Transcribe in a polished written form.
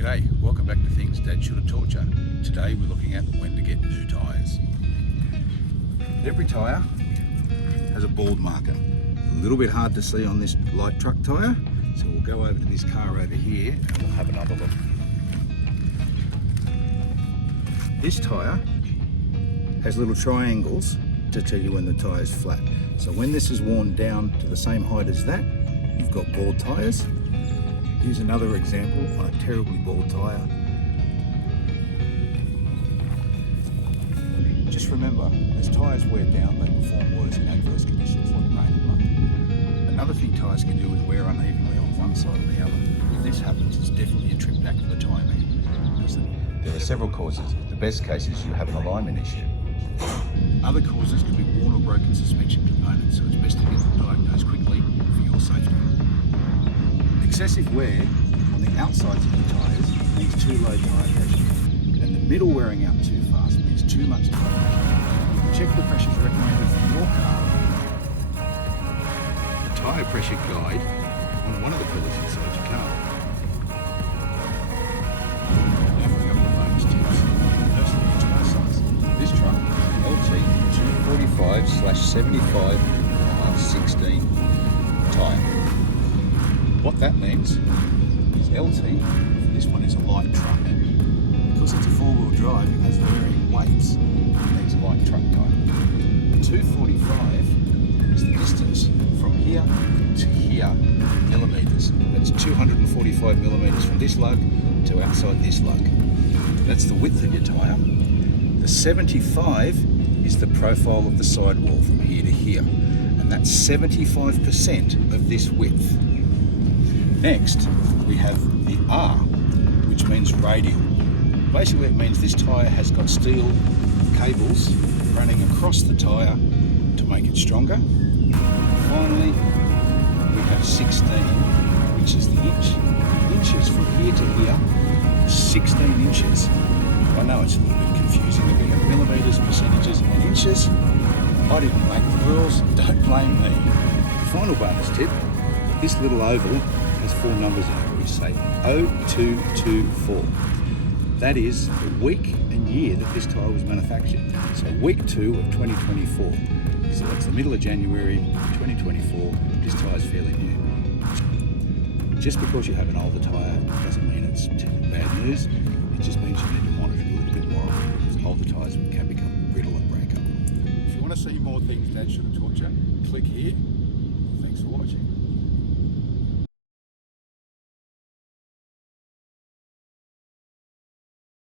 G'day, welcome back to Things Dad Should Have Taught You. Today we're looking at when to get new tyres. Every tyre has a bald marker. A little bit hard to see on this light truck tyre, so we'll go over to this car over here and we'll have another look. This tyre has little triangles to tell you when the tyre is flat. So when this is worn down to the same height as that, you've got bald tyres. Here's another example on a terribly bald tyre. Just remember, as tyres wear down, they perform worse in adverse conditions like rain and mud. Another thing tyres can do is wear unevenly on one side or the other. If this happens, it's definitely a trip back to the tyre man. There are several causes. The best case is you have an alignment issue. Other causes can be worn or broken suspension components, so it's best to get them diagnosed quickly for your safety. Excessive wear on the outsides of the tyres means too low tyre pressure, and the middle wearing out too fast means too much tyre pressure. Check the pressures recommended for your car. The tyre pressure guide on one of the pillars inside your car. Now for a couple of bonus tips. Firstly, the tyre size. This truck is an LT 245/75/16 tyre. What that means is LT, this one is a light truck. Because it's a four-wheel drive, it has varying weights, it needs a light truck tyre. 245 is the distance from here to here, millimetres. That's 245 millimetres from this lug to outside this lug. That's the width of your tyre. The 75 is the profile of the sidewall from here to here, and that's 75% of this width. Next, we have the R, which means radial. Basically, it means this tyre has got steel cables running across the tyre to make it stronger. Finally, we have 16, which is the inch. Inches from here to here, 16 inches. I know it's a little bit confusing that we have millimetres, percentages and inches. I didn't make the rules, don't blame me. Final bonus tip, this little oval has four numbers in it which say 0224. That is the week and year that this tyre was manufactured. So week 2 of 2024. So that's the middle of January 2024. This tyre is fairly new. Just because you have an older tyre doesn't mean it's bad news. It just means you need to monitor it a little bit more often because older tyres can become brittle and break up. If you want to see more things Dad Should Have Taught You, click here. Thanks for watching.